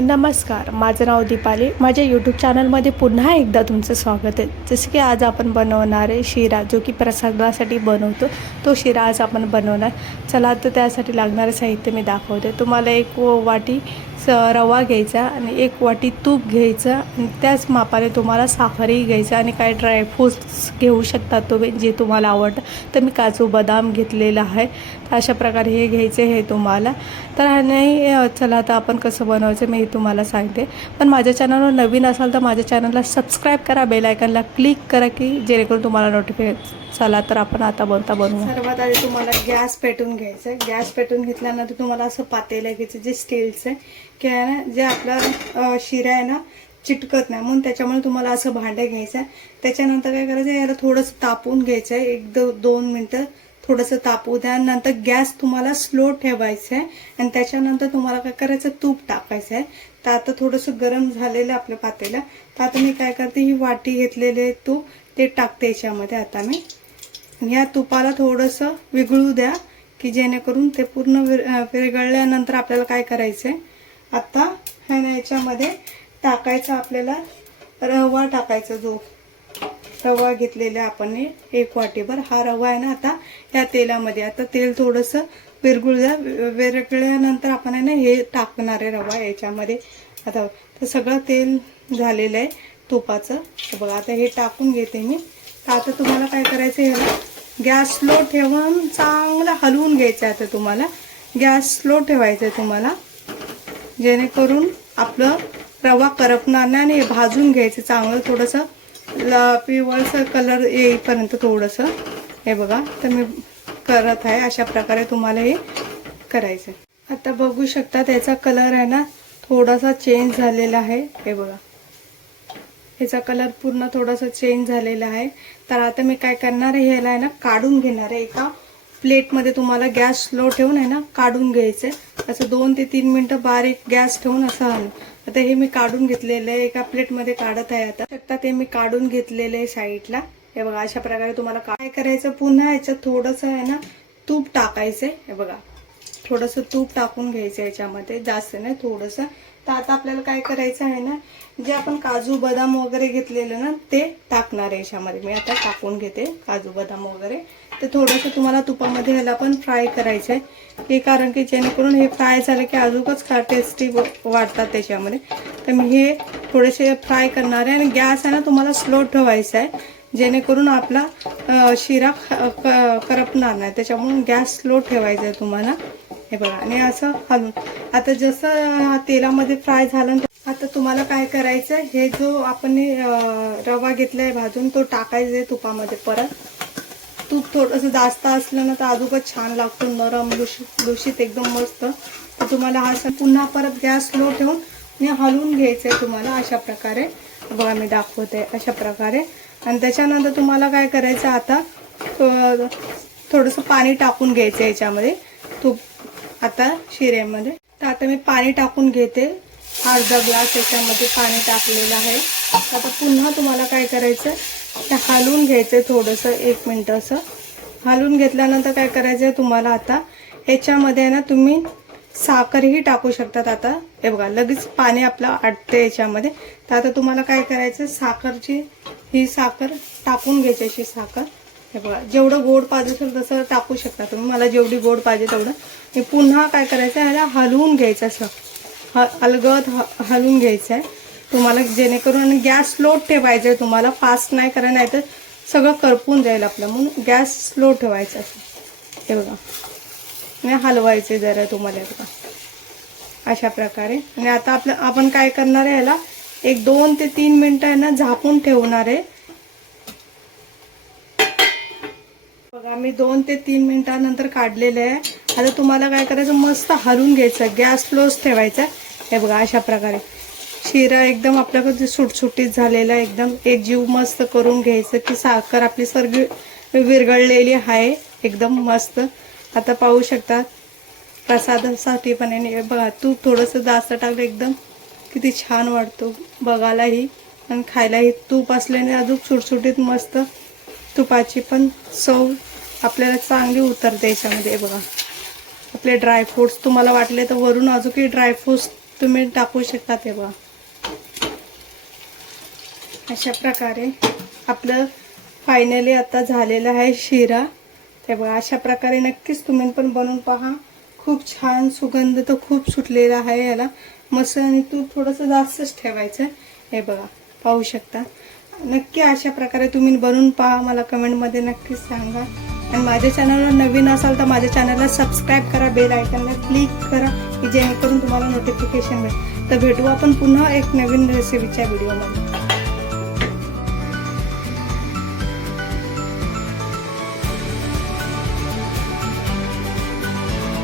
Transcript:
नमस्कार, माझं नाव दीपाली. माझ्या यूट्यूब चॅनलमध्ये पुन्हा एकदा तुमचं स्वागत आहे. जसं की आज आपण बनवणार आहे शिरा, जो की प्रसादासाठी बनवतो. तो शिरा आज आपण बनवणार. चला तर त्यासाठी लागणारं साहित्य मी दाखवते तुम्हाला. एक वाटी रवा घ्यायचा आणि 1 वाटी तूप घ्यायचं आणि त्याच मापाने तुम्हाला साखरही घ्यायचं आणि काही ड्रायफ्रूट्स घेऊ शकता तुम्ही, जे तुम्हाला आवडतं. तर मी काजू बदाम घेतलेलं आहे. तर अशा प्रकारे हे घ्यायचे हे तुम्हाला. तर नाही, चला तर आपण कसं बनवायचं मी तुम्हाला सांगते. पण माझ्या चॅनलवर नवीन असाल तर माझ्या चॅनलला सबस्क्राईब करा, बेल आयकॉनला क्लिक करा की जेणेकरून तुम्हाला नोटिफिकेशन. चला तर आपण आता बनवू. सर्वात आधी तुम्हाला गॅस पेटून घ्यायचं आहे. गॅस पेटून घेतल्यानंतर तुम्हाला असं पातेलं घ्यायचं जे स्टीलचं आहे, की आहे ना, जे आपला शिरा आहे ना चिटकत नाही, म्हणून त्याच्यामुळे तुम्हाला असं भांडं घ्यायचं आहे. त्याच्यानंतर काय करायचं, याला थोडंसं तापून घ्यायचं आहे. 1-2 मिनटं थोडंसं तापू द्या. नंतर गॅस तुम्हाला स्लो ठेवायचं आहे आणि त्याच्यानंतर तुम्हाला काय करायचं, तूप टाकायचं आहे. तर आता थोडंसं गरम झालेलं आपलं पातेलं. तर आता मी काय करते, ही वाटी घेतलेले तूप ते टाकते याच्यामध्ये. आता मी ह्या तुपाला थोडंसं विघळू द्या, की जेणेकरून ते पूर्ण विरघळल्यानंतर आपल्याला काय करायचं आहे, आता ह्या याच्यामध्ये टाकायचं आपल्याला रवा टाकायचा. जो रवा घेतलेला आपण 1 वाटीभर हा रवा आहे ना, आता या तेलामध्ये. आता तेल थोडंसं विरघळू द्या. विरघळल्यानंतर आपण आहे ना हे टाकणार आहे रवा याच्यामध्ये. आता तर सगळं तेल झालेलं आहे तुपाचं. बघा आता हे टाकून घेते मी. तर आता तुम्हाला काय करायचं, ह्याला गॅस स्लो ठेवून चांगलं हलवून घ्यायचं आहे. आता तुम्हाला गॅस स्लो ठेवायचं आहे तुम्हाला, जेणेकरून आपलं रवा करपणार नाही. आणि भाजून घ्यायचं चांगलं, थोडंसं पिवळसर कलर येईपर्यंत थोडंसं. हे बघा, तर मी करत आहे अशा प्रकारे तुम्हाला हे करायचं. आता बघू शकता त्याचा कलर आहे ना थोडासा चेंज झालेला आहे. हे बघा, ह्याचा कलर पूर्ण थोडासा चेंज झालेला आहे. तर आता मी काय करणार आहे, ह्याला आहे ना काढून घेणार आहे. एका प्लेटमध्ये तुम्हाला गॅस स्लो ठेवून आहे ना काढून घ्यायचं. असं 2 ते 3 मिनटं बारीक गॅस ठेवून असं आणून. आता हे मी काढून घेतलेलं आहे, एका प्लेटमध्ये काढत आहे. आता शकता ते मी काढून घेतलेलं आहे साईडला. हे बघा, अशा प्रकारे तुम्हाला काय करायचं, पुन्हा याच्यात थोडंसं आहे ना तूप टाकायचंय. हे बघा, थोडंसं तूप टाकून घ्यायचं याच्यामध्ये, जास्त नाही, थोडंसं. तर आता आपल्याला काय करायचं आहे ना, जे आपण काजू बदाम वगैरे घेतलेलं ना ते टाकणार आहे याच्यामध्ये. मी आता टाकून घेते काजू बदाम वगैरे. तर थोडंसं तुम्हाला तुपामध्ये ह्याला पण फ्राय करायचं आहे, हे कारण की जेणेकरून हे फ्राय झालं की अजूनच टेस्टी वाटतात त्याच्यामध्ये. तर मी हे थोडेसे फ्राय करणार आहे. आणि गॅस आहे ना तुम्हाला स्लो ठेवायचा आहे, जेणेकरून आपला शिरा करपणार नाही. त्याच्यामुळे गॅस स्लो ठेवायचा आहे तुम्हाला. हे बघा, आणि असं हलवून. आता जसं तेलामध्ये फ्राय झालं, आता तुम्हाला काय करायचं, हे जो आपण रवा घेतलाय भाजून तो टाकायचा आहे तुपामध्ये. परत तूप थोडंसं जास्त असलं ना तर अजूनच छान लागतो, नरम लुशीत एकदम मस्त. तर तुम्हाला हा पुन्हा परत गॅस स्लो ठेवून आणि हलवून घ्यायचं आहे तुम्हाला अशा प्रकारे. बघा मी दाखवते अशा प्रकारे. आणि त्याच्यानंतर तुम्हाला काय करायचं, आता थोडंसं पाणी टाकून घ्यायचं याच्यामध्ये तूप आता शिऱ्यामध्ये. तर आता मी पाणी टाकून घेते, अर्धा ग्लास याच्यामध्ये पाणी टाकलेलं आहे. आता पुन्हा तुम्हाला काय करायचं, ते हलवून घ्यायचं थोडंसं 1 मिनिट. असं हलवून घेतल्यानंतर काय करायचं तुम्हाला, आता याच्यामध्ये ना तुम्ही साखरही टाकू शकतात. आता हे बघा, लगेच पाणी आपलं आटते याच्यामध्ये. तर आता तुम्हाला काय करायचं, साखरची ही साखर टाकून घ्यायची, अशी साखर. हे बघा, जेवढं गोड पाहिजे असेल तसं टाकू शकता तुम्ही. मला जेवढी गोड पाहिजे तेवढं. मी पुन्हा काय करायचं, ह्याला हलवून घ्यायचं, असं अलगद हलवून घ्यायचं आहे तुम्हाला, जेणेकरून गॅस स्लो ठेवायचा आहे तुम्हाला, फास्ट नाही करायचं, नाही तर सगळं करपून जाईल आपलं, म्हणून गॅस स्लो ठेवायचा असं. हे बघा, आणि हलवायचे जरा तुम्हाला. बघा अशा प्रकारे. आणि आता आपण काय करणार आहे, ह्याला 1-2 ते 3 मिनिटं आहे ना झाकून ठेवणार आहे. बघा, मी 2 ते 3 मिनिटानंतर काढलेलं आहे. आता तुम्हाला काय करायचं, मस्त हलवून घ्यायचं, गॅस स्लोच ठेवायचा. हे बघा अशा प्रकारे शिरा एकदम आपल्याकडे सुटसुटीत झालेला, एकदम एक जीव मस्त करून घ्यायचं, की साखर आपली सगळी विरघळलेली आहे एकदम मस्त. आता पाहू शकता प्रसादासाठी पण आहे. बघा, तूप थोडंसं जास्त टाकलं, एकदम किती छान वाटतो बघायलाही आणि खायलाही. तूप असल्याने अजून सुटसुटीत मस्त तुपाची पण चव आपल्याला चांगली उतरते याच्यामध्ये. बघा, आपले ड्रायफ्रूट्स तुम्हाला वाटले तर वरून अजूनही ड्रायफ्रूट्स तुम्ही टाकू शकता. ते बघा अशा प्रकारे आपलं फायनली आता झालेलं आहे शिरा. ते बघा अशा प्रकारे नक्कीच तुम्ही पण बनवून पहा. खूप छान सुगंध तर खूप सुटलेला आहे याला मस्त. आणि तूप थोडंसं जास्तच ठेवायचं. हे बघा पाहू शकता. नक्की अशा प्रकारे तुम्ही बनवून पहा. मला कमेंटमध्ये नक्कीच सांगा. आणि माझ्या चॅनलवर नवीन असाल तर माझ्या चॅनलला सबस्क्राईब करा, बेल आयकॉनला क्लिक करा की जेणेकरून तुम्हाला नोटिफिकेशन मिळेल. तर भेटू आपण पुन्हा एक नवीन रेसिपीच्या व्हिडिओमध्ये.